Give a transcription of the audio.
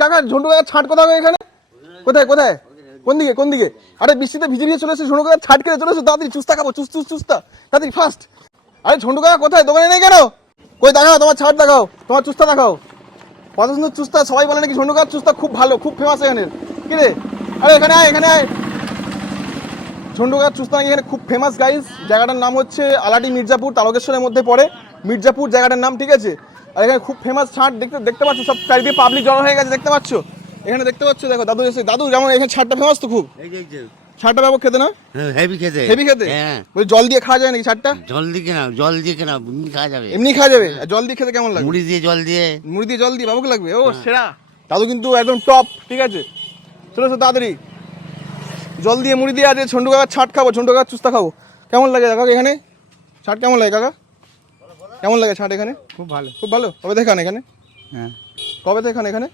কাকা ঝন্টু কাকা ছাট কোথাও এখানে? কোথায় কোথায় কোন দিকে কোন দিকে? আরে বৃষ্টিতে ভিজে ভিজে চলে এসেছে, ঝন্টু কাকা ছাট কেটে চলে এসেছে, তাড়াতাড়ি চুস্তা খাবো, চুস্তা তাড়াতাড়ি ফাস্ট। আরে ঝন্টু কাকা কোথায়, দোকানে নেই কেন? কই দেখাও তোমার ছাট, দেখাও তোমার চুস্তা দেখাও, কত সুন্দর চুস্তা। সবাই বলে নাকি ঝন্টু কাকার চুস্তা খুব ভালো, খুব ফেমাস এখানে। কি রে, আরে এখানে আয় এখানে আয়। ঝন্টু কাকার চুস্তা নাকি এখানে খুব ফেমাস গাইস। জায়গাটার নাম হচ্ছে আলাটি মির্জাপুর, তারকেশ্বরের মধ্যে পড়ে মির্জাপুর জায়গাটার নাম, ঠিক আছে। আর এখানে খুব ফেমাস ছাট, দেখতে পাচ্ছ সব চারিদিকে পাবলিক জড়ো হয়ে গেছে, দেখতে পাচ্ছ এখানে, দেখতে পাচ্ছ দেখো দাদু এসে, দাদু যেমন এখানে ছাটটা ফেমাস তো খুব, ছাটটা ব্যাপক খেতে না? হেভি খেতে, হেভি খেতে। হ্যাঁ। ওই জল দিয়ে খাওয়া যায় নাকি ছাটটা? জল দিয়ে কেনা এমনি খাওয়া যাবে, এমনি খাওয়া যাবে? আর জল দিয়ে খেতে কেমন লাগে? মুড়ি দিয়ে জল দিয়ে, জল দিয়ে বাবুকে লাগবে, ও সেরা। দাদু কিন্তু একদম টপ, ঠিক আছে। চলে এসো তাড়াতাড়ি, জল দিয়ে মুড়ি দিয়ে আজকে ঝন্টু কাকার ছাট খাবো, ঝন্টু কাকার চুস্তা খাবো। কেমন লাগে কাকা এখানে ছাট, কেমন লাগে কাকা, কেমন লাগে ছাট এখানে? খুব ভালো। খুব ভালো। কবে থেকে খান এখানে? হ্যাঁ, কবে থেকে খান এখানে?